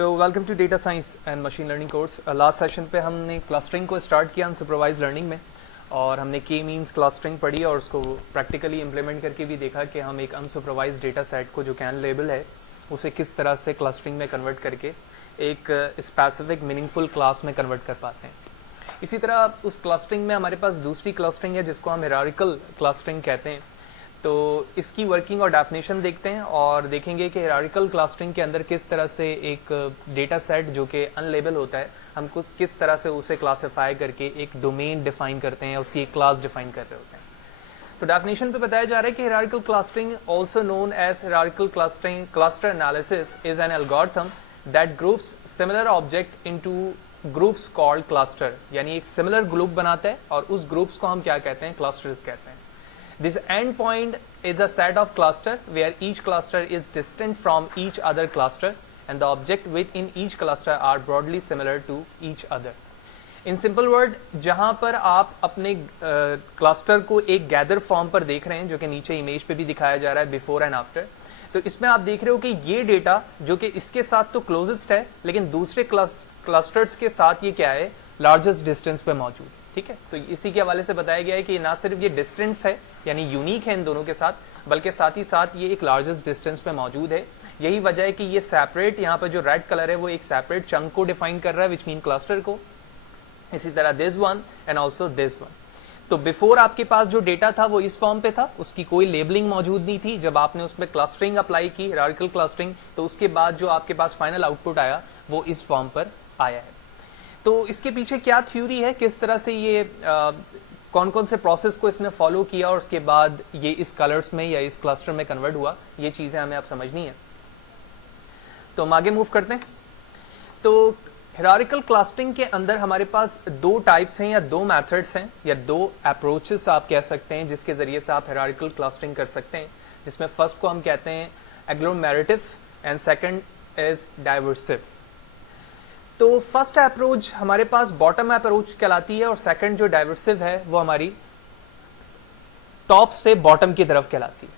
So welcome to data science and machine learning course. Last session पे हमने clustering को start किया unsupervised learning में, और हमने के मीन्स क्लस्टरिंग पढ़ी और उसको प्रैक्टिकली इंप्लीमेंट करके भी देखा कि हम एक अनसुपरवाइज डेटा सेट को जो कैन लेबल है उसे किस तरह से क्लस्टरिंग में कन्वर्ट करके एक स्पेसिफिक मीनिंगफुल क्लास में कन्वर्ट कर पाते हैं। इसी तरह उस क्लस्टरिंग में हमारे पास दूसरी क्लस्टरिंग है जिसको हम हायरार्किकल क्लस्टरिंग कहते हैं। तो इसकी वर्किंग और डेफिनेशन देखते हैं और देखेंगे कि हायरार्किकल क्लस्टरिंग के अंदर किस तरह से एक डेटा सेट जो कि अनलेबल होता है हम किस तरह से उसे क्लासिफाई करके एक डोमेन डिफाइन करते हैं, उसकी एक क्लास डिफाइन कर रहे होते हैं। तो डेफिनेशन पे बताया जा रहा है कि hierarchical clustering also known as hierarchical clustering cluster analysis is an algorithm that groups similar object into groups called cluster. यानी एक सिमिलर ग्रुप बनाता है और उस ग्रुप्स को हम क्या कहते हैं, क्लस्टर्स कहते हैं। This endpoint is a set of cluster where each cluster is distinct from each other cluster and the object within each cluster are broadly similar to each other. In simple word, जहां पर आप अपने cluster को एक gather form पर देख रहे हैं जो कि नीचे इमेज पे भी दिखाया जा रहा है बिफोर एंड आफ्टर, तो इसमें आप देख रहे हो कि ये डेटा जो कि इसके साथ तो क्लोजेस्ट है लेकिन दूसरे क्लस्टर्स के साथ ये क्या है, लार्जेस्ट डिस्टेंस पे मौजूद। ठीक है, तो इसी के हवाले से बताया गया है कि ना सिर्फ ये डिस्टेंस है यानी यूनिक है इन दोनों के साथ, बल्कि साथ ही साथ ये एक लार्जेस्ट डिस्टेंस पे मौजूद है। यही वजह है कि ये सेपरेट, यहाँ पर जो रेड कलर है वो एक सेपरेट चंक को डिफाइन कर रहा है विच मीन क्लस्टर को। इसी तरह this one and also this one. तो बिफोर आपके पास जो डेटा था वो इस फॉर्म पे था, उसकी कोई लेबलिंग मौजूद नहीं थी। जब आपने उसमें क्लस्टरिंग अप्लाई की, हायरार्किकल क्लस्टरिंग, तो उसके बाद जो आपके पास फाइनल आउटपुट आया वो इस फॉर्म पर आया है। तो इसके पीछे क्या थ्योरी है, किस तरह से ये कौन कौन से प्रोसेस को इसने फॉलो किया और उसके बाद ये इस कलर्स में या इस क्लस्टर में कन्वर्ट हुआ, ये चीजें हमें अब समझनी है। तो हम आगे मूव करते हैं। तो हायरार्किकल क्लस्टरिंग के अंदर हमारे पास दो टाइप्स हैं या दो मेथड्स हैं या दो अप्रोचेस आप कह सकते हैं जिसके जरिए से आप हायरार्किकल क्लस्टरिंग कर सकते हैं, जिसमें फर्स्ट को हम कहते हैं एग्लोमेरेटिव एंड सेकंड इज डाइवर्सिव। तो फर्स्ट अप्रोच हमारे पास बॉटम अप्रोच कहलाती है और सेकंड जो डाइवर्सिव है वो हमारी टॉप से बॉटम की तरफ कहलाती है।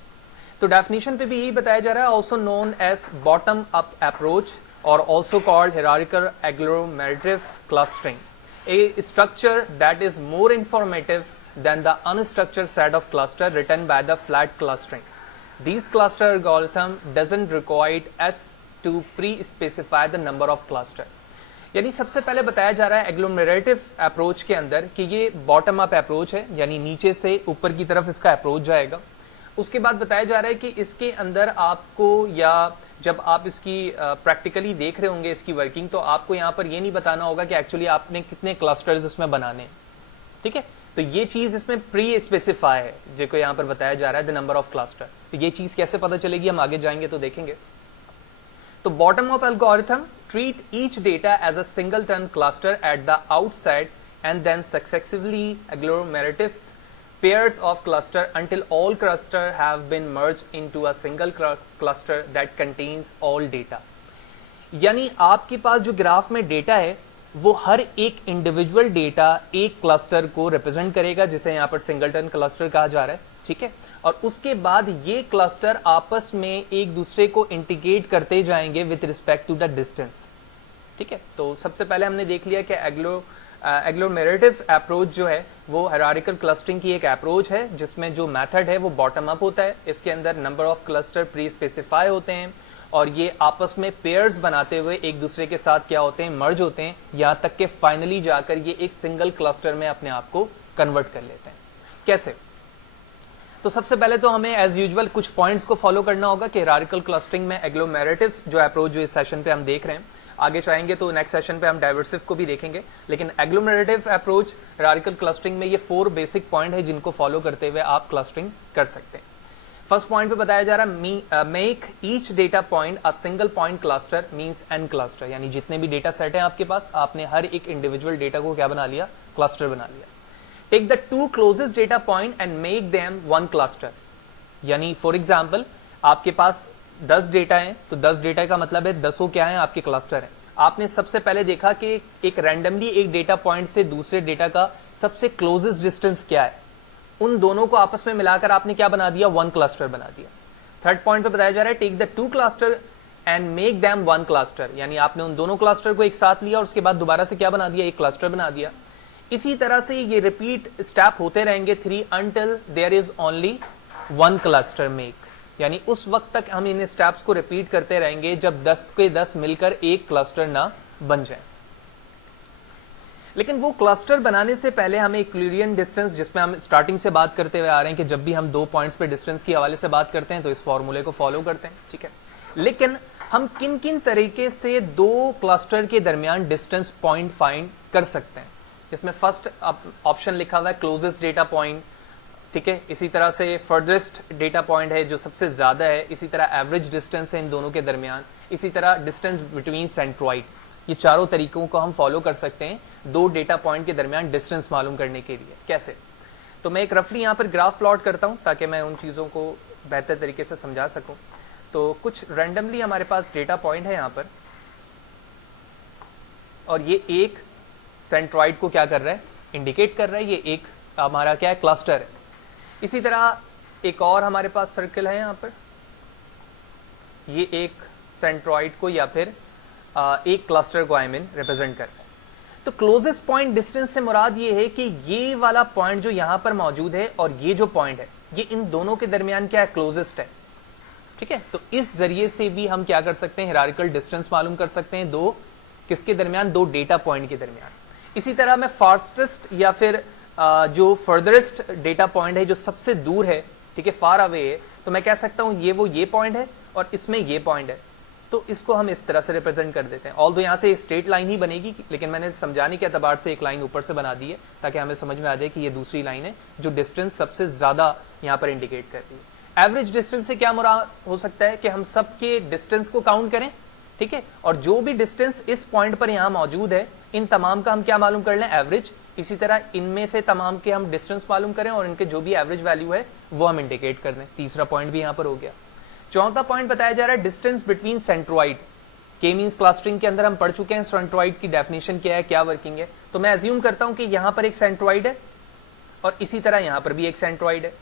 तो डेफिनेशन पे भी यही बताया जा रहा है, also known as bottom up approach और also called hierarchical agglomerative clustering, a structure that is more informative than the unstructured set of cluster written by the flat clustering. This cluster algorithm doesn't require us to pre specify the number of cluster. यानी सबसे पहले बताया जा रहा है agglomerative approach के अंदर कि ये बॉटम अप अप्रोच है, यानी नीचे से ऊपर की तरफ इसका अप्रोच जाएगा। उसके बाद बताया जा रहा है कि इसके अंदर आपको, या जब आप इसकी प्रैक्टिकली देख रहे होंगे इसकी वर्किंग, तो आपको यहाँ पर ये नहीं बताना होगा कि एक्चुअली आपने कितने क्लस्टर्स इसमें बनाने हैं। ठीक है, तो ये चीज इसमें प्री स्पेसिफाई है जिसको यहाँ पर बताया जा रहा है द नंबर ऑफ क्लस्टर। तो ये चीज कैसे पता चलेगी हम आगे जाएंगे तो देखेंगे। तो bottom up algorithm treat each data as a singleton cluster at the outset and then successively agglomerates pairs of cluster until all cluster have been merged into a single cluster that contains all data। यानी आपके पास जो graph में data है वो हर एक individual data एक cluster को represent करेगा जिसे यहाँ पर सिंगलटन क्लस्टर कहा जा रहा है। ठीक है, और उसके बाद ये क्लस्टर आपस में एक दूसरे को इंटीग्रेट करते जाएंगे with respect to the distance. ठीक है, तो सबसे पहले हमने देख लिया कि एग्लोमेरेटिव अप्रोच जो है वो हायरार्किकल क्लस्टरिंग की एक अप्रोच है जिसमें जो मेथड है वो बॉटम अप होता है। इसके अंदर number of cluster pre specify होते हैं और ये आपस में पेयर्स बनाते हुए एक दूसरे के साथ क्या होते हैं, मर्ज होते हैं, यहाँ तक कि फाइनली जाकर ये एक सिंगल क्लस्टर में अपने आप को कन्वर्ट कर लेते हैं। कैसे? तो सबसे पहले तो हमें एज यूजुअल कुछ पॉइंट्स को फॉलो करना होगा कि हायरार्किकल क्लस्टरिंग में एग्लोमेरेटिव जो अप्रोच जो इस सेशन पे हम देख रहे हैं, आगे चाहेंगे तो नेक्स्ट सेशन पे हम डाइवर्सिव को भी देखेंगे, लेकिन एग्लोमेरेटिव अप्रोच हायरार्किकल क्लस्टरिंग में ये 4 बेसिक पॉइंट है जिनको फॉलो करते हुए आप क्लस्टरिंग कर सकते हैं। फर्स्ट पॉइंट पे बताया जा रहा है make each data point a single point cluster means N cluster, यानी जितने भी डेटा सेट है आपके पास आपने हर एक इंडिविजुअल डेटा को क्या बना लिया, क्लस्टर बना लिया। Take the 2 closest data point and make them 1 cluster. यानी फॉर एग्जांपल आपके पास 10 डेटा हैं तो 10 डेटा का मतलब है 10 क्या है आपके क्लस्टर हैं। आपने सबसे पहले देखा कि एक रैंडमली एक डेटा पॉइंट से दूसरे डेटा का सबसे क्लोजेस्ट डिस्टेंस क्या है, उन दोनों को आपस में मिलाकर आपने क्या बना दिया, 1 क्लस्टर बना दिया। थर्ड पॉइंट पे बताया जा रहा है take the 2 cluster and make them one cluster, यानी आपने उन दोनों क्लस्टर को एक साथ लिया और उसके बाद दोबारा से क्या बना दिया, एक क्लस्टर बना दिया। इसी तरह से ये रिपीट स्टेप होते रहेंगे 3 until there is only one cluster make, यानी उस वक्त तक हम इन स्टेप्स को रिपीट करते रहेंगे जब 10 के 10 मिलकर एक क्लस्टर ना बन जाए। लेकिन वो क्लस्टर बनाने से पहले हमें यूक्लिडियन डिस्टेंस, जिसमें हम स्टार्टिंग से बात करते हुए आ रहे हैं कि जब भी हम 2 पॉइंट्स पे डिस्टेंस के हवाले से बात करते हैं तो इस फॉर्मूले को फॉलो करते हैं, ठीक है। लेकिन हम किन किन तरीके से 2 क्लस्टर के दरमियान डिस्टेंस पॉइंट फाइंड कर सकते हैं, जिसमें फर्स्ट ऑप्शन लिखा हुआ है क्लोजेस्ट डेटा पॉइंट, ठीक है। इसी तरह से फर्दरेस्ट डेटा पॉइंट है जो सबसे ज्यादा है, इसी तरह एवरेज डिस्टेंस है इन दोनों के दरमियान, इसी तरह डिस्टेंस बिटवीन सेंट्रॉइड। ये चारों तरीकों को हम फॉलो कर सकते हैं 2 डेटा पॉइंट के दरमियान डिस्टेंस मालूम करने के लिए। कैसे? तो मैं एक रफली यहाँ पर ग्राफ प्लॉट करता हूँ ताकि मैं उन चीज़ों को बेहतर तरीके से समझा सकूँ। तो कुछ रैंडमली हमारे पास डेटा पॉइंट है यहाँ पर, और ये एक सेंट्रॉइड को क्या कर रहा है, इंडिकेट कर रहा है। ये एक हमारा क्या है, क्लस्टर है। इसी तरह एक और हमारे पास सर्कल है यहाँ पर, ये एक सेंट्रॉइड को या फिर एक क्लस्टर को रिप्रेजेंट कर रहा है। तो क्लोजेस्ट पॉइंट डिस्टेंस से मुराद ये है कि ये वाला पॉइंट जो यहां पर मौजूद है और ये जो पॉइंट है, ये इन दोनों के दरमियान क्या है, क्लोजेस्ट है, ठीक है। तो इस जरिए से भी हम क्या कर सकते हैं, हिरार्किकल डिस्टेंस मालूम कर सकते हैं 2 किसके दरमियान, 2 डेटा पॉइंट के दरमियान। इसी तरह मैं फास्टेस्ट या फिर जो फर्दरेस्ट डेटा पॉइंट है जो सबसे दूर है, ठीक है, फार अवे है, तो मैं कह सकता हूं ये पॉइंट है और इसमें ये पॉइंट है। तो इसको हम इस तरह से रिप्रेजेंट कर देते हैं। ऑल्दो यहाँ से स्ट्रेट लाइन ही बनेगी, लेकिन मैंने समझाने के एतबार से एक लाइन ऊपर से बना दी है ताकि हमें समझ में आ जाए कि ये दूसरी लाइन है जो डिस्टेंस सबसे ज्यादा यहाँ पर इंडिकेट कर रही है। एवरेज डिस्टेंस से क्या मुराद हो सकता है कि हम सबके डिस्टेंस को काउंट करें, ठीक है, और जो भी डिस्टेंस इस पॉइंट पर यहाँ मौजूद है इन तमाम का हम क्या मालूम कर लें, एवरेज। इसी तरह इनमें से तमाम के हम डिस्टेंस मालूम करें और इनके जो भी एवरेज वैल्यू है वो हम इंडिकेट कर दें। तीसरा पॉइंट भी यहाँ पर हो गया। चौथा पॉइंट बताया जा रहा है डिस्टेंस बिटवीन सेंट्रॉइड। के मींस क्लस्टरिंग के अंदर हम पढ़ चुके हैं सेंट्रॉइड की डेफिनेशन क्या है, क्या वर्किंग है। तो मैं अज्यूम करता हूं कि यहां पर एक सेंट्रॉइड है और इसी तरह यहां पर भी एक सेंट्रॉइड है।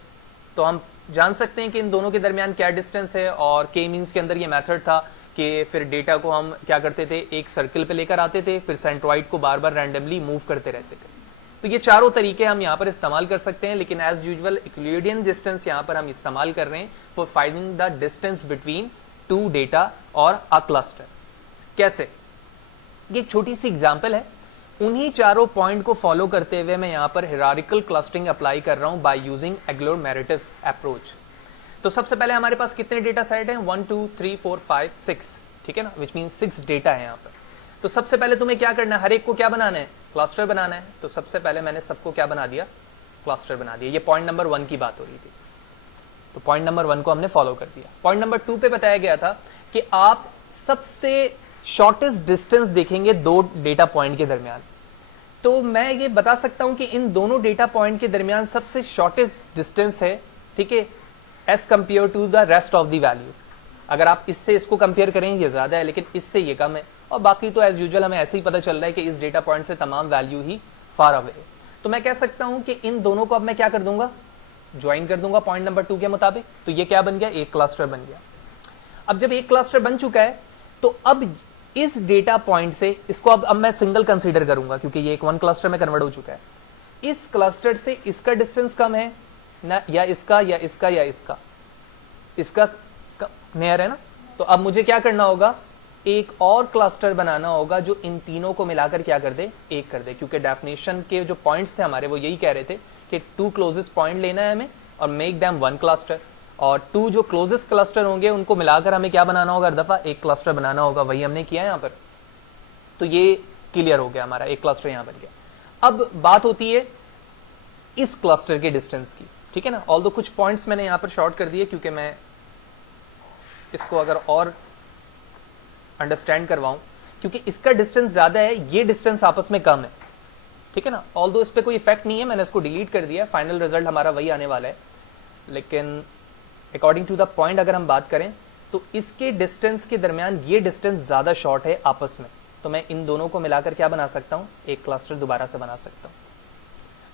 तो हम जान सकते हैं कि इन दोनों के दरमियान क्या डिस्टेंस है। और के मींस के अंदर ये मेथड था कि फिर डेटा को हम क्या करते थे, एक सर्कल पे लेकर आते थे, फिर सेंट्रॉइड को बार बार रैंडमली मूव करते रहते थे। तो ये चारों तरीके हम यहाँ पर इस्तेमाल कर सकते हैं, लेकिन एज यूजुअल यूक्लिडियन डिस्टेंस यहाँ पर हम इस्तेमाल कर रहे हैं for finding the distance between 2 data और अ क्लस्टर। कैसे? ये एक छोटी सी एग्जांपल है। उन्हीं चारों पॉइंट को फॉलो करते हुए मैं यहां पर हिरार्किकल क्लस्टरिंग अप्लाई कर रहा हूं बाय यूजिंग एग्लोमेरेटिव अप्रोच। तो सबसे पहले हमारे पास कितने डेटा सेट हैं, 1 2 3 4 5 6, ठीक है ना, विच मीन 6 डेटा है यहां पर। तो सबसे पहले तुम्हें क्या करना है, हर एक को क्या बनाना है, क्लस्टर बनाना है। तो सबसे पहले मैंने सबको क्या बना दिया, क्लस्टर बना दिया। ये पॉइंट नंबर 1 की बात हो रही थी, तो पॉइंट नंबर 1 को हमने फॉलो कर दिया। पॉइंट नंबर 2 पे बताया गया था कि आप सबसे शॉर्टेस्ट डिस्टेंस देखेंगे 2 डेटा पॉइंट के दरमियान। तो मैं ये बता सकता हूं कि इन दोनों डेटा पॉइंट के दरमियान सबसे शॉर्टेस्ट डिस्टेंस है, ठीक है, as compare to the rest of the value. अगर आप इससे इसको कंपेयर करें ये ज्यादा है, लेकिन इससे ये कम है, और बाकी तो एज यूजुअल हमें ऐसे ही पता चल रहा है कि इस डेटा पॉइंट से तमाम वैल्यू ही फार अवे है। तो मैं कह सकता हूं कि इन दोनों को अब मैं क्या कर दूंगा, ज्वाइन कर दूंगा पॉइंट नंबर 2 के मुताबिक। तो ये क्या बन गया, एक क्लस्टर बन गया। अब जब एक क्लस्टर बन चुका है तो अब इस डेटा पॉइंट से इसको अब मैं सिंगल कंसीडर करूंगा क्योंकि ये एक 1 क्लस्टर में कन्वर्ट हो चुका है। इस क्लस्टर से इसका डिस्टेंस कम है ना, या इसका या इसका या इसका नियर है ना। तो अब मुझे क्या करना होगा, एक और क्लस्टर बनाना होगा जो इन तीनों को मिलाकर क्या कर दे, एक कर दे। क्योंकि डेफिनेशन के जो पॉइंट्स थे हमारे वो यही कह रहे थे कि 2 क्लोजेस्ट पॉइंट लेना है हमें और मेक दैम 1 क्लस्टर, और 2 जो क्लोजेस्ट क्लस्टर होंगे उनको मिलाकर हमें क्या बनाना होगा, हर दफा एक क्लस्टर बनाना होगा। वही हमने किया यहाँ पर। तो ये क्लियर हो गया, हमारा एक क्लस्टर यहाँ बन गया। अब बात होती है इस क्लस्टर के डिस्टेंस की, ठीक है ना। ऑल्दो कुछ पॉइंट्स मैंने यहाँ पर शॉर्ट कर दिए क्योंकि मैं इसको अगर और अंडरस्टैंड करवाऊं, क्योंकि इसका डिस्टेंस ज्यादा है, ये डिस्टेंस आपस में कम है, ठीक है ना। ऑल्दो इस पर कोई इफेक्ट नहीं है, मैंने इसको डिलीट कर दिया, फाइनल रिजल्ट हमारा वही आने वाला है। लेकिन अकॉर्डिंग टू द पॉइंट अगर हम बात करें तो इसके डिस्टेंस के दरमियान ये डिस्टेंस ज्यादा शॉर्ट है आपस में। तो मैं इन दोनों को मिलाकर क्या बना सकता हूं, एक क्लस्टर दोबारा से बना सकता हूं।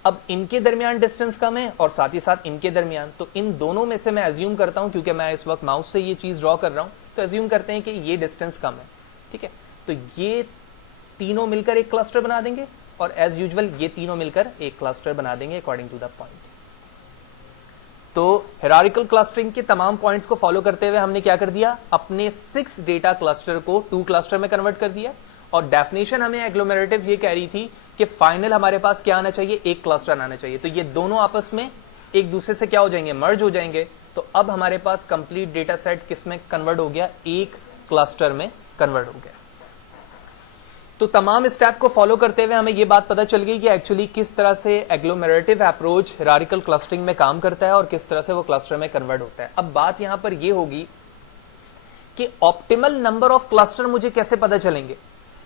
अब इनके दरमियान डिस्टेंस कम है और साथ ही साथ इनके दरमियान, तो इन दोनों में से मैं अज्यूम करता हूं, क्योंकि मैं इस वक्त माउस से ये चीज ड्रॉ कर रहा हूं, तो एज्यूम करते हैं कि ये डिस्टेंस कम है, ठीक है, तो ये तीनों मिलकर एक क्लस्टर बना देंगे और एज यूजुअल ये तीनों मिलकर एक क्लस्टर बना देंगे अकॉर्डिंग टू द पॉइंट। तो हायरार्किकल क्लस्टरिंग के तमाम पॉइंट्स को फॉलो करते हुए हमने क्या कर दिया, अपने 6 डेटा क्लस्टर को 2 क्लस्टर में कन्वर्ट कर दिया। और डेफिनेशन हमें एग्लोमेरेटिव ये कह रही थी कि फाइनल हमारे पास क्या आना चाहिए, एक क्लस्टर आना चाहिए। तो ये दोनों आपस में एक दूसरे से क्या हो जाएंगे, मर्ज हो जाएंगे। तो अब हमारे पास कंप्लीट डेटा सेट किस में कन्वर्ट हो गया, एक क्लस्टर में कन्वर्ट हो गया। तो तमाम स्टेप को फॉलो करते हुए हमें ये बात पता चल गई कि एक्चुअली किस तरह से एग्लोमेरेटिव अप्रोच हायरार्किकल क्लस्टरिंग में काम करता है और किस तरह से वो क्लस्टर में कन्वर्ट होता है। अब बात यहां पर ये होगी कि ऑप्टिमल नंबर ऑफ क्लस्टर मुझे कैसे पता चलेंगे।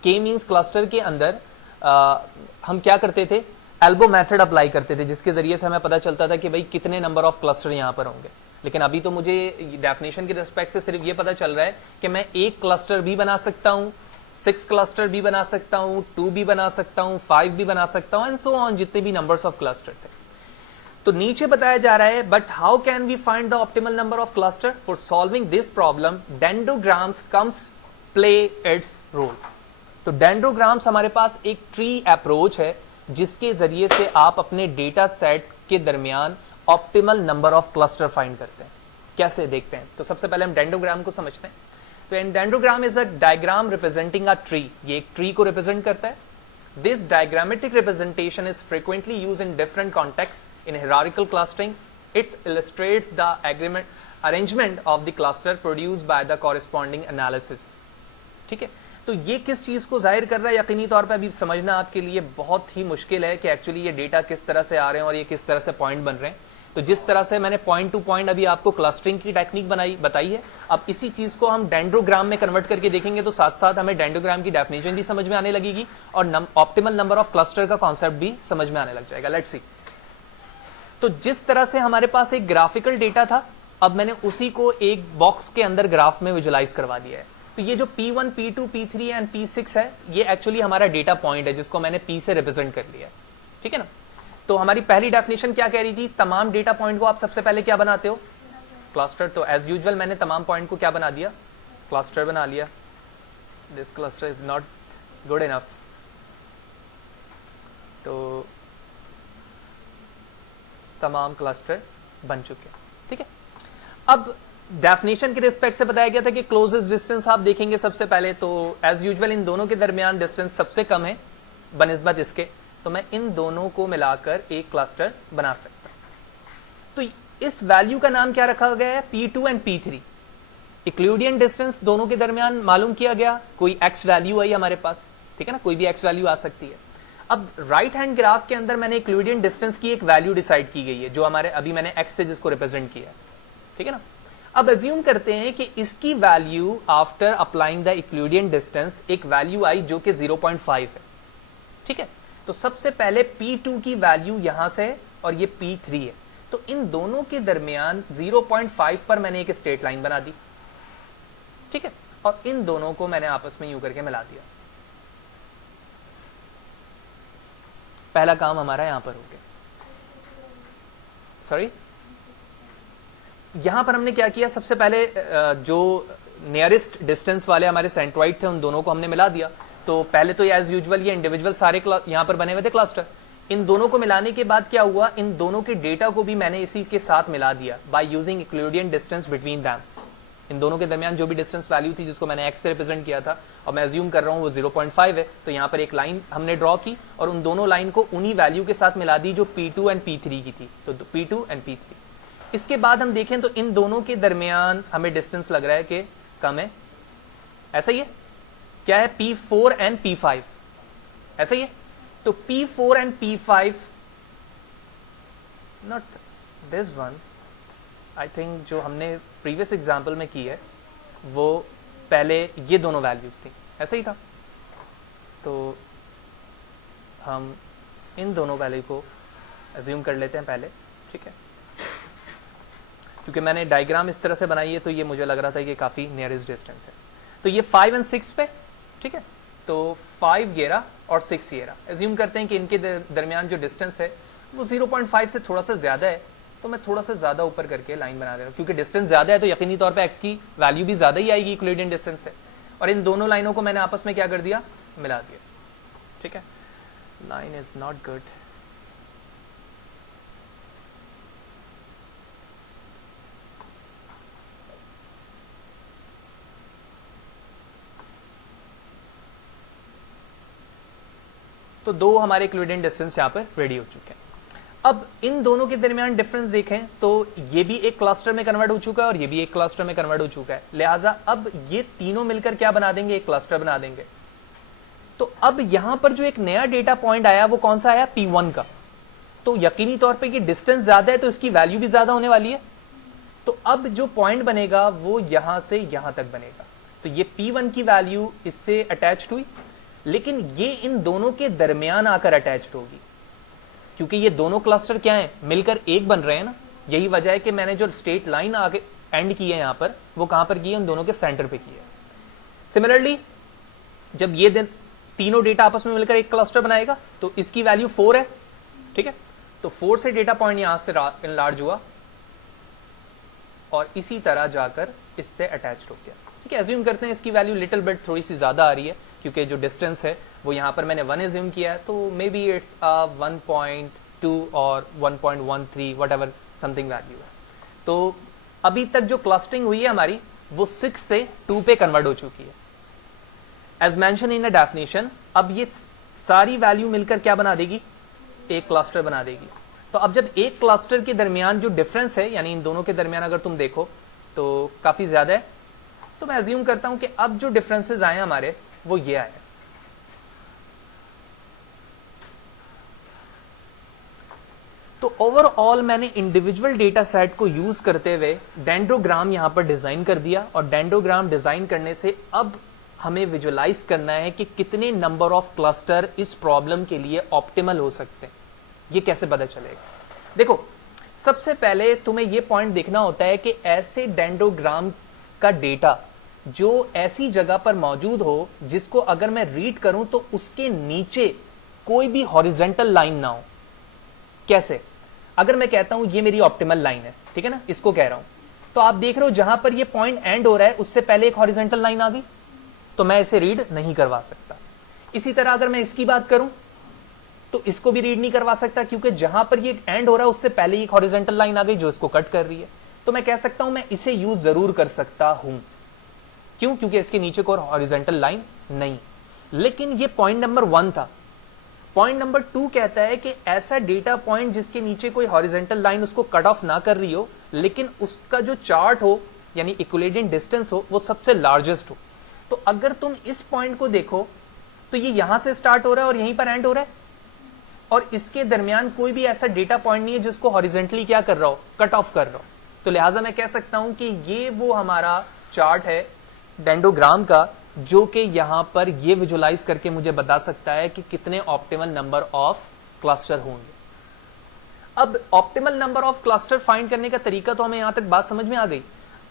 के मींस क्लस्टर के अंदर हम क्या करते थे, एल्बो मेथड अप्लाई करते थे, जिसके जरिए से हमें पता चलता था कि भाई कितने नंबर ऑफ क्लस्टर यहां पर होंगे। लेकिन अभी तो मुझे डेफिनेशन के रिस्पेक्ट से सिर्फ ये पता चल रहा है कि मैं एक क्लस्टर भी बना सकता हूं, 6 क्लस्टर भी बना सकता हूं, 2 भी बना सकता हूं, 5 भी बना सकता हूं, एंड सो ऑन, जितने भी नंबर्स ऑफ क्लस्टर थे। तो नीचे बताया जा रहा है, but how can we find the optimal number of cluster for solving this problem, dendrograms comes play its role. तो डेंड्रोग्राम्स हमारे पास एक ट्री अप्रोच है जिसके जरिए से आप अपने डेटा सेट के दरमियान optimal number of cluster find करते हैं। कैसे देखते हैं, तो सबसे पहले हम डेंड्रोग्राम को समझते हैं। तो an dendrogram is a diagram representing a tree, ये एक ट्री को रिप्रेजेंट करता है। This diagrammatic representation is frequently used in different context in hierarchical clustering. It illustrates the arrangement of the cluster produced by the corresponding analysis. ठीक है, तो ये किस चीज को जाहिर कर रहा है, यकीनी तौर पर अभी समझना आपके लिए बहुत ही मुश्किल है कि एक्चुअली ये डेटा किस तरह से आ रहे हैं और ये किस तरह से पॉइंट बन रहे हैं। तो जिस तरह से मैंने पॉइंट टू पॉइंट अभी आपको क्लस्टरिंग की टेक्निक बताई है, अब इसी चीज को हम डेंड्रोग्राम में कन्वर्ट करके देखेंगे तो साथ साथ हमें डेंड्रोग्राम की डेफिनेशन भी समझ में आने लगेगी और ऑप्टिमल नंबर ऑफ क्लस्टर का कॉन्सेप्ट भी समझ में आने लग जाएगा। Let's see. तो जिस तरह से हमारे पास एक ग्राफिकल डेटा था, अब मैंने उसी को एक बॉक्स के अंदर ग्राफ में विजुलाइज करवा दिया है। तो ये जो P1, P2, P3 and P6 है, ये एक्चुअली हमारा डेटा पॉइंट है जिसको मैंने P से रिप्रेजेंट कर लिया है। ठीक है ना। तो हमारी पहली डेफिनेशन क्या कह रही थी, तमाम डेटा पॉइंट को आप सबसे पहले क्या बनाते हो, क्लस्टर। तो एज यूजुअल मैंने तमाम पॉइंट को क्या बना दिया, क्लस्टर बना लिया। This cluster is not good enough. तो तमाम क्लस्टर बन चुके हैं। ठीक है, अब डेफिनेशन के रिस्पेक्ट से बताया गया था कि क्लोजेस्ट डिस्टेंस आप देखेंगे सबसे पहले, तो एज यूजुअल इन दोनों के दरमियान डिस्टेंस सबसे कम है बनिस्बत इसके, तो मैं इन दोनों को मिलाकर एक क्लस्टर बना सकता हूं। तो इस वैल्यू का नाम क्या रखा गया है, P2 and P3। Euclidean distance दोनों के दरमियान मालूम किया गया, कोई x वैल्यू आई हमारे पास, ठीक है ना, कोई भी x वैल्यू आ सकती है। अब राइट हैंड ग्राफ के अंदर मैंने इक्लूडियन डिस्टेंस की एक वैल्यू डिसाइड की गई है, जो हमारे अभी मैंने x से जिसको रिप्रेजेंट किया है। ठीक है ना। अब अज्यूम करते हैं कि इसकी value after applying the Euclidean distance एक वैल्यू आई जो कि 0.5 है। ठीक है, तो सबसे पहले P2 की वैल्यू यहां से और ये P3 है, तो इन दोनों के दरमियान 0.5 पर मैंने एक स्ट्रेट लाइन बना दी। ठीक है, और इन दोनों को मैंने आपस में यूं करके मिला दिया। पहला काम हमारा यहां पर हो गया। सॉरी, यहां पर हमने क्या किया, सबसे पहले जो नियरेस्ट डिस्टेंस वाले हमारे सेंट्रॉइड थे उन दोनों को हमने मिला दिया। तो पहले तो एज यूजुअल ये इंडिविजुअल सारे यहां पर बने हुए थे क्लस्टर। इन दोनों को मिलाने के बाद क्या हुआ, इन दोनों के डेटा को भी मैंने इसी के साथ मिला दिया by using Euclidean distance between them. इन दोनों के दरमियान जो भी डिस्टेंस वैल्यू थी जिसको मैंने x से रिप्रेजेंट किया था, और मैं अज्यूम कर रहा हूं वो 0.5 है, तो यहां पर एक लाइन हमने ड्रॉ की और उन दोनों लाइन को उन्हीं वैल्यू के साथ मिला दी जो P2 एंड P3 की थी। तो P2 एंड P3। इसके बाद हम देखें तो इन दोनों के दरमियान हमें डिस्टेंस लग रहा है कि कम है, ऐसा ही है, क्या है, P4 एंड P5, ऐसा ही है। तो P4 and P5, not this one, I think जो हमने प्रीवियस एग्जाम्पल में की है वो पहले ये दोनों वैल्यूज थी, ऐसा ही था। तो हम इन दोनों वैल्यू को अज्यूम कर लेते हैं पहले। ठीक है, क्योंकि मैंने डायग्राम इस तरह से बनाई है तो ये मुझे लग रहा था कि काफी नियरेस्ट डिस्टेंस है। तो ये 5 एंड 6 पे, ठीक है, तो 5 ये रहा और 6 ये रहा। अज्यूम करते हैं कि इनके दरमियान जो डिस्टेंस है वो 0.5 से थोड़ा सा ज्यादा है, तो मैं थोड़ा सा ज्यादा ऊपर करके लाइन बना दे रहा हूँ, क्योंकि डिस्टेंस ज्यादा है तो यकीनी तौर पे एक्स की वैल्यू भी ज्यादा ही आएगी यूक्लिडियन डिस्टेंस से। और इन दोनों लाइनों को मैंने आपस में क्या कर दिया, मिला दिया। ठीक है, लाइन इज नॉट गुड। तो दो हमारे यूक्लिडियन डिस्टेंस यहाँ पर रेडी हो चुके हैं। अब इन दोनों के दरमियान डिफरेंस देखें तो ये भी एक क्लस्टर में कन्वर्ट हो चुका है और ये भी एक क्लस्टर में कन्वर्ट हो चुका है, लिहाजा अब ये तीनों मिलकर क्या बना देंगे, एक क्लस्टर बना देंगे। तो अब यहां पर जो एक नया डेटा पॉइंट आया वो कौन सा आया, P1 का। तो यकीनी तौर पे कि डिस्टेंस ज्यादा है तो इसकी वैल्यू भी ज्यादा होने वाली है। तो अब जो पॉइंट बनेगा वो यहां से यहां तक बनेगा। तो ये P1 की वैल्यू इससे अटैच्ड हुई, लेकिन ये इन दोनों के दरमियान आकर अटैच्ड होगी, क्योंकि ये दोनों क्लस्टर क्या हैं, मिलकर एक बन रहे हैं ना। यही वजह है कि मैंने जो स्ट्रेट लाइन आगे एंड की है यहां पर, वो कहां पर की है, उन दोनों के सेंटर पे की है। सिमिलरली जब ये तीनों डेटा आपस में मिलकर एक क्लस्टर बनाएगा तो इसकी वैल्यू 4 है। ठीक है, तो 4 से डेटा पॉइंट यहां से इनलार्ज हुआ और इसी तरह जाकर इससे अटैच्ड हो गया। ठीक है, एज्यूम करते हैं इसकी वैल्यू लिटिल बिट थोड़ी सी ज्यादा आ रही है, क्योंकि जो डिस्टेंस है वो यहां पर मैंने 1 एज्यूम किया है, तो मे बी इट्स 1.2 और 1.13 वट एवर समथिंग वैल्यू है। तो अभी तक जो क्लस्टरिंग हुई है हमारी वो 6 से 2 पे कन्वर्ट हो चुकी है। As mention in the definition, अब ये सारी वैल्यू मिलकर क्या बना देगी, एक क्लस्टर बना देगी। तो अब जब एक क्लस्टर के दरमियान जो डिफरेंस है, यानी इन दोनों के दरमियान अगर तुम देखो तो काफी ज्यादा है, तो मैं अज्यूम करता हूं कि अब जो डिफरेंसेस आए हमारे वो ये आए। तो ओवरऑल मैंने इंडिविजुअल डेटा सेट को यूज करते हुए डेंड्रोग्राम यहां पर डिजाइन कर दिया, और डेंड्रोग्राम डिजाइन करने से अब हमें विजुअलाइज करना है कि कितने नंबर ऑफ क्लस्टर इस प्रॉब्लम के लिए ऑप्टिमल हो सकते हैं। ये कैसे पता चलेगा, देखो सबसे पहले तुम्हें यह पॉइंट देखना होता है कि ऐसे डेंड्रोग्राम का डेटा जो ऐसी जगह पर मौजूद हो जिसको अगर मैं रीड करूं तो उसके नीचे कोई भी हॉरिजॉन्टल लाइन ना हो। कैसे, अगर मैं कहता हूं ये मेरी ऑप्टिमल लाइन है, ठीक है ना, इसको कह रहा हूं, तो आप देख रहे हो जहां पर ये पॉइंट एंड हो रहा है उससे पहले एक हॉरिजॉन्टल लाइन आ गई, तो मैं इसे रीड नहीं करवा सकता। इसी तरह अगर मैं इसकी बात करूं तो इसको भी रीड नहीं करवा सकता, क्योंकि जहां पर ये एंड हो रहा है उससे पहले एक हॉरिजॉन्टल लाइन आ गई जो इसको कट कर रही है। तो मैं कह सकता हूं मैं इसे यूज जरूर कर सकता हूं। क्यों, क्योंकि इसके नीचे कोई हॉरिजॉन्टल लाइन नहीं। लेकिन ये पॉइंट नंबर 1 था। पॉइंट नंबर 2 कहता है कि ऐसा डेटा पॉइंट जिसके नीचे कोई हॉरिजॉन्टल लाइन उसको कट ऑफ ना कर रही हो, लेकिन उसका जो चार्ट हो यानी इक्विलिडियन डिस्टेंस हो वो सबसे लार्जेस्ट हो। तो अगर तुम इस पॉइंट को देखो तो ये यहां से स्टार्ट हो रहा है और यहीं पर एंड हो रहा है, और इसके दरमियान कोई भी ऐसा डेटा पॉइंट नहीं है जिसको हॉरिजॉन्टली क्या कर रहा हो, कट ऑफ कर रहा हो। तो लिहाजा मैं कह सकता हूं कि ये वो हमारा चार्ट है डेंड्रोग्राम का, जो कि यहां पर ये विजुअलाइज करके मुझे बता सकता है कि कितने ऑप्टिमल नंबर ऑफ क्लस्टर होंगे। अब optimal number of cluster find करने का तरीका तो हमें यहां तक बात समझ में आ गई।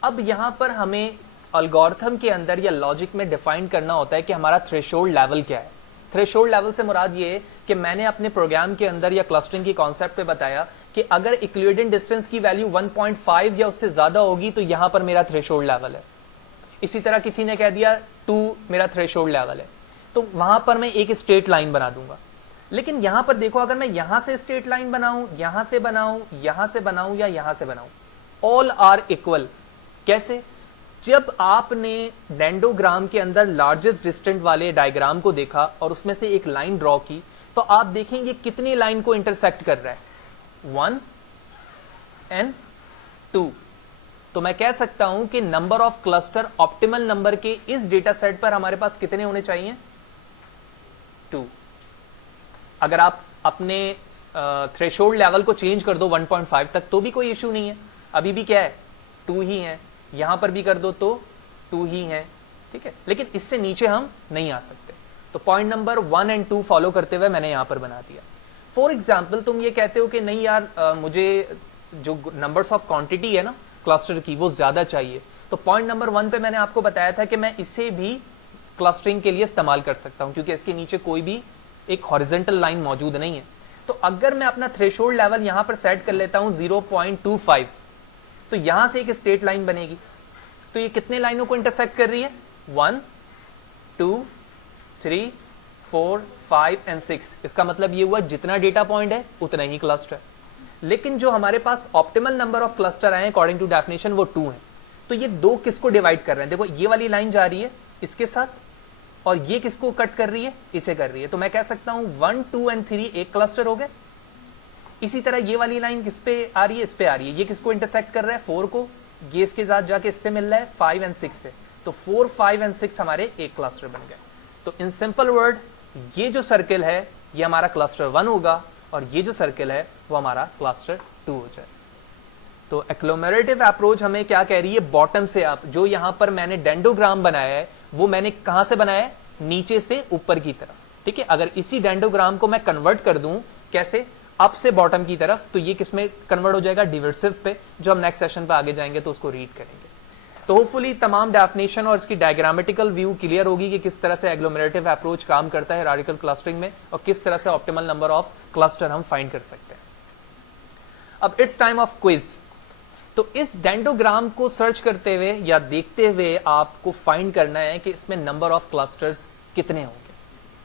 अब यहां पर हमें एल्गोरिथम के अंदर या लॉजिक में डिफाइन करना होता है कि हमारा थ्रेशोल्ड लेवल क्या है। थ्रेशोल्ड लेवल से मुराद ये है कि मैंने अपने प्रोग्राम के अंदर या क्लस्टरिंग की कॉन्सेप्ट पे बताया कि अगर इक्विलिडियन डिस्टेंस की वैल्यू 1.5 या उससे ज्यादा होगी तो यहां पर मेरा थ्रेशोल्ड लेवल है। इसी तरह किसी ने कह दिया 2 मेरा थ्रेशोल्ड लेवल है, तो वहां पर मैं एक स्ट्रेट लाइन बना दूंगा। लेकिन यहां पर देखो, अगर मैं यहां से स्ट्रेट लाइन बनाऊं, यहां से बनाऊं, यहां से बनाऊं या यहां से बनाऊं, ऑल आर इक्वल। कैसे, जब आपने डेंड्रोग्राम के अंदर लार्जेस्ट डिस्टेंस वाले डायग्राम को देखा और उसमें से एक लाइन ड्रॉ की, तो आप देखेंगे कितनी लाइन को इंटरसेक्ट कर रहा है, 1 and 2। तो मैं कह सकता हूं कि number of cluster optimal number के इस डेटा सेट पर हमारे पास कितने होने चाहिए, 2। अगर आप अपने थ्रेशोल्ड लेवल को चेंज कर दो 1.5 तक तो भी कोई इश्यू नहीं है, अभी भी क्या है, 2 ही है। यहां पर भी कर दो तो 2 ही है, ठीक है, लेकिन इससे नीचे हम नहीं आ सकते। तो पॉइंट नंबर 1 and 2 फॉलो करते हुए मैंने यहां पर बना दिया। फॉर एग्जाम्पल तुम ये कहते हो कि नहीं यार मुझे जो नंबर्स ऑफ क्वांटिटी है ना क्लस्टर की वो ज्यादा चाहिए, तो पॉइंट नंबर 1 पे मैंने आपको बताया था कि मैं इसे भी क्लस्टरिंग के लिए इस्तेमाल कर सकता हूं, क्योंकि इसके नीचे कोई भी एक हॉरिजॉन्टल लाइन मौजूद नहीं है। तो अगर मैं अपना थ्रेशोल्ड लेवल यहां पर सेट कर लेता हूं 0.25, तो यहां से एक स्ट्रेट लाइन बनेगी। तो ये कितने लाइनों को इंटरसेक्ट कर रही है? 1 2 3 4 5 एंड 6। इसका मतलब ये हुआ जितना डेटा पॉइंट है उतना ही क्लस्टर। लेकिन जो हमारे पास ऑप्टिमल नंबर ऑफ क्लस्टर आए अकॉर्डिंग टू डेफिनेशन वो 2 है। तो ये दो किसको डिवाइड कर रहे हैं? देखो ये वाली लाइन जा रही है इसके साथ, और ये किसको कट कर रही है? इसे कर रही है। तो मैं कह सकता हूं 1 2 एंड 3 एक क्लस्टर हो गए। इसी तरह ये वाली लाइन किस पे आ रही है? इस पे आ रही है। ये किसको इंटरसेक्ट कर रहा है? 4 को। ये इसके साथ जाके इससे मिल रहा है 5 एंड 6 से। तो 4 5 एंड 6 हमारे एक क्लस्टर बन गए। तो इन सिंपल वर्ड, ये जो सर्किल है ये हमारा क्लस्टर 1 होगा, और ये जो सर्किल है वो हमारा क्लस्टर 2 हो जाए। तो एग्लोमेरेटिव अप्रोच हमें क्या कह रही है? बॉटम से अप। जो यहां पर मैंने डेंडोग्राम बनाया है वो मैंने कहां से बनाया है? नीचे से ऊपर की तरफ। ठीक है, अगर इसी डेंडोग्राम को मैं कन्वर्ट कर दूं कैसे? अप से बॉटम की तरफ, तो ये किसमें कन्वर्ट हो जाएगा? डिवर्सिव पे, जो हम नेक्स्ट सेशन पे आगे जाएंगे तो उसको रीड करेंगे। तो होपफुली तमाम डेफिनेशन और इसकी डायग्रामेटिकल व्यू क्लियर होगी कि किस तरह से एग्लोमेरेटिव अप्रोच काम करता है राडिकल क्लस्टरिंग में, और किस तरह से ऑप्टिमल नंबर ऑफ क्लस्टर हम फाइंड कर सकते हैं। अब इट्स टाइम ऑफ क्विज। तो इस डेंडोग्राम को सर्च करते हुए या देखते हुए आपको फाइंड करना है कि इसमें नंबर ऑफ क्लस्टर्स कितने होंगे।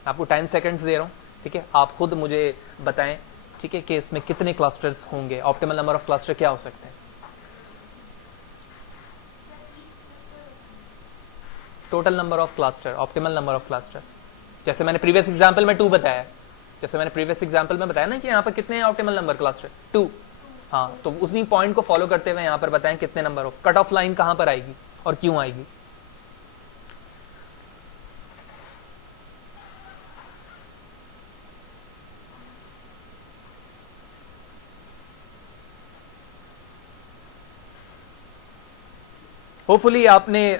आपको 10 सेकंड्स दे रहा हूं, ठीक है, आप खुद मुझे बताएं, ठीक है, कि इसमें कितने क्लस्टर्स होंगे, ऑप्टिमल नंबर ऑफ क्लस्टर क्या हो सकते हैं। Total number of cluster, optimal number of cluster. जैसे मैंने प्रीवियस एग्जांपल में 2 बताया, जैसे मैंने प्रीवियस एग्जांपल में बताया ना कि यहाँ पर कितने ऑप्टिमल नंबर क्लस्टर? 2। हाँ, तो उसी पॉइंट को फॉलो करते हुए यहाँ पर बताएं कितने number of. Cut off line कहां पर आएगी और क्यों आएगी? होपफुली आपने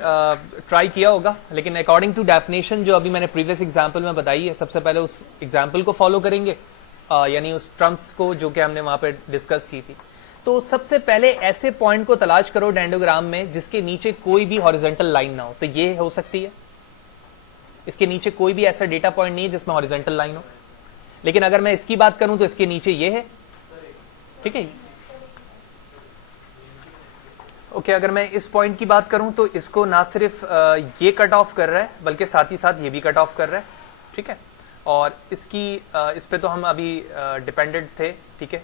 ट्राई किया होगा, लेकिन अकॉर्डिंग टू डेफिनेशन जो अभी मैंने प्रीवियस एग्जांपल में बताई है, सबसे पहले उस एग्जांपल को फॉलो करेंगे, यानी उस टर्म्स को जो कि हमने वहां पे डिस्कस की थी। तो सबसे पहले ऐसे पॉइंट को तलाश करो डेंडोग्राम में जिसके नीचे कोई भी हॉरिजॉन्टल लाइन ना हो। तो ये हो सकती है, इसके नीचे कोई भी ऐसा डेटा पॉइंट नहीं है जिसमें हॉरिजॉन्टल लाइन हो। लेकिन अगर मैं इसकी बात करूं तो इसके नीचे ये है, ठीक है। ओके, अगर मैं इस पॉइंट की बात करूं तो इसको ना सिर्फ ये कट ऑफ कर रहा है बल्कि साथ ही साथ ये भी कट ऑफ कर रहा है, ठीक है। और इसकी इस पे तो हम अभी डिपेंडेंट थे, ठीक है।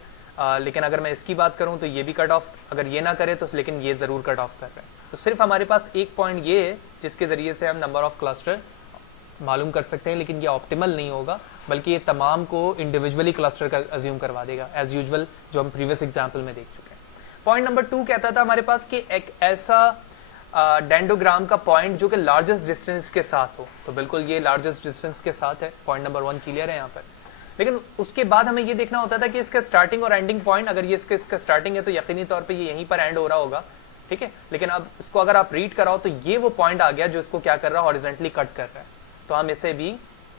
लेकिन अगर मैं इसकी बात करूं तो ये भी कट ऑफ, अगर ये ना करे तो लेकिन ये जरूर कट ऑफ कर रहा है। तो सिर्फ हमारे पास एक पॉइंट ये है जिसके जरिए से हम नंबर ऑफ क्लस्टर मालूम कर सकते हैं, लेकिन ये ऑप्टिमल नहीं होगा, बल्कि ये तमाम को इंडिविजुअली क्लस्टर का अज्यूम करवा देगा, एज यूजुअल जो हम प्रीवियस एग्जाम्पल में देख चुके हैं। पॉइंट नंबर 2 कहता था हमारे पास कि एक ऐसा डेंडोग्राम का पॉइंट जो कि लार्जेस्ट डिस्टेंस के साथ हो। तो बिल्कुल ये लार्जेस्ट डिस्टेंस के साथ है, पॉइंट नंबर 1 क्लियर है यहाँ पर। लेकिन उसके बाद हमें ये देखना होता था कि इसका स्टार्टिंग और एंडिंग पॉइंट, अगर ये इसका स्टार्टिंग है तो यकीनी तौर पे ये यहीं पर एंड हो रहा होगा, ठीक है। लेकिन अब इसको अगर आप रीड कराओ तो ये वो पॉइंट आ गया जो इसको क्या कर रहा है, हॉरिजॉन्टली कट कर रहा है। तो हम इसे भी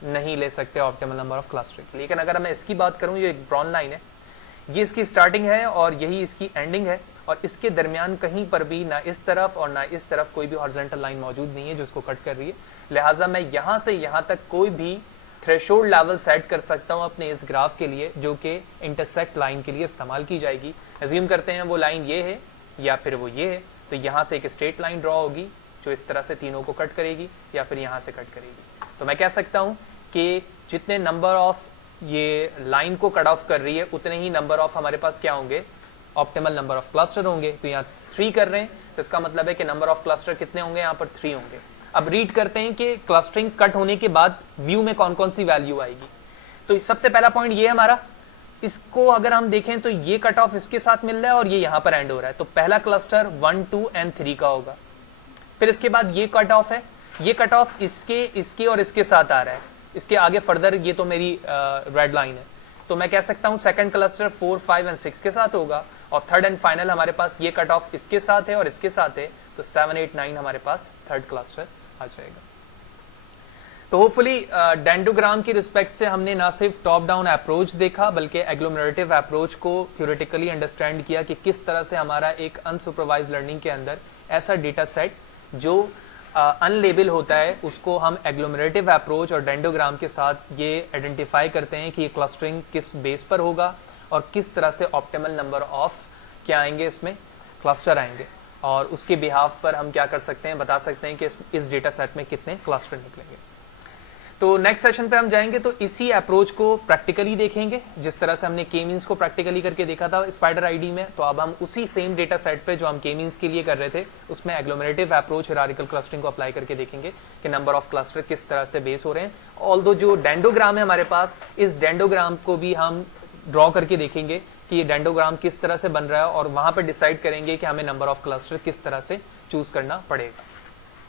नहीं ले सकते ऑप्टिमल नंबर ऑफ क्लस्टर। लेकिन अगर मैं इसकी बात करूं, ये एक ब्रॉन लाइन है, ये इसकी स्टार्टिंग है और यही इसकी एंडिंग है, और इसके दरमियान कहीं पर भी ना इस तरफ और ना इस तरफ कोई भी हॉरिजॉन्टल लाइन मौजूद नहीं है जो इसको कट कर रही है। लिहाजा मैं यहां से यहां तक कोई भी थ्रेशोल्ड लेवल सेट कर सकता हूं अपने इस ग्राफ के लिए, जो कि इंटरसेक्ट लाइन के लिए इस्तेमाल की जाएगी। अज्यूम करते हैं वो लाइन ये है या फिर वो ये है, तो यहां से एक स्ट्रेट लाइन ड्रॉ होगी जो इस तरह से तीनों को कट करेगी या फिर यहां से कट करेगी। तो मैं कह सकता हूं कि जितने नंबर ऑफ ये लाइन को कट ऑफ कर रही है उतने ही नंबर ऑफ हमारे पास क्या होंगे, ऑप्टिमल नंबर ऑफ क्लस्टर होंगे। तो यहाँ 3 कर रहे हैं, तो इसका मतलब है कि नंबर ऑफ क्लस्टर कितने होंगे, यहाँ पर 3 होंगे। अब रीड करते हैं कि क्लस्टरिंग कट होने के बाद व्यू में कौन कौन सी वैल्यू आएगी। तो सबसे पहला पॉइंट ये है हमारा, इसको अगर हम देखें तो ये कट ऑफ इसके साथ मिल रहा है और ये यहाँ पर एंड हो रहा है। तो पहला क्लस्टर 1 2 एंड 3 का होगा। फिर इसके बाद ये कट ऑफ है, ये कट ऑफ इसके और इसके साथ आ रहा है। इसके आगे फर्दर ये तो मेरी रेड लाइन है, तो मैं कह सकता हूं सेकंड क्लस्टर 4 5 एंड 6 के साथ होगा। और थर्ड एंड फाइनल हमारे पास ये कट ऑफ इसके साथ है और इसके साथ है, तो 7 8 9 हमारे पास थर्ड क्लस्टर आ जाएगा। तो होपफुली डेंडोग्राम की रिस्पेक्ट से हमने ना सिर्फ टॉप डाउन अप्रोच देखा बल्कि एग्लोमेरेटिव अप्रोच को थ्योरेटिकली अंडरस्टैंड किया कि किस तरह से हमारा एक अनसुपरवाइज्ड लर्निंग के अंदर ऐसा डेटा सेट जो अनलेबल होता है उसको हम एग्लोमरेटिव अप्रोच और डेंडोग्राम के साथ ये आइडेंटिफाई करते हैं कि ये क्लस्टरिंग किस बेस पर होगा और किस तरह से ऑप्टिमल नंबर ऑफ क्या आएंगे, इसमें क्लस्टर आएंगे, और उसके बिहाफ पर हम क्या कर सकते हैं, बता सकते हैं कि इस डेटा सेट में कितने क्लस्टर निकलेंगे। तो नेक्स्ट सेशन पे हम जाएंगे तो इसी अप्रोच को प्रैक्टिकली देखेंगे, जिस तरह से हमने के मीन्स को प्रैक्टिकली करके देखा था स्पाइडर आईडी में। तो अब हम उसी सेम डेटा सेट पे जो हम के मीन्स के लिए कर रहे थे उसमें एग्लोमरेटिव अप्रोच हिरारिकल क्लस्टरिंग को अप्लाई करके देखेंगे कि नंबर ऑफ क्लस्टर किस तरह से बेस हो रहे हैं। ऑल्दो जो डेंडोग्राम है हमारे पास, इस डेंडोग्राम को भी हम ड्रॉ करके देखेंगे कि ये डेंडोग्राम किस तरह से बन रहा है और वहां पर डिसाइड करेंगे कि हमें नंबर ऑफ क्लस्टर किस तरह से चूज करना पड़ेगा।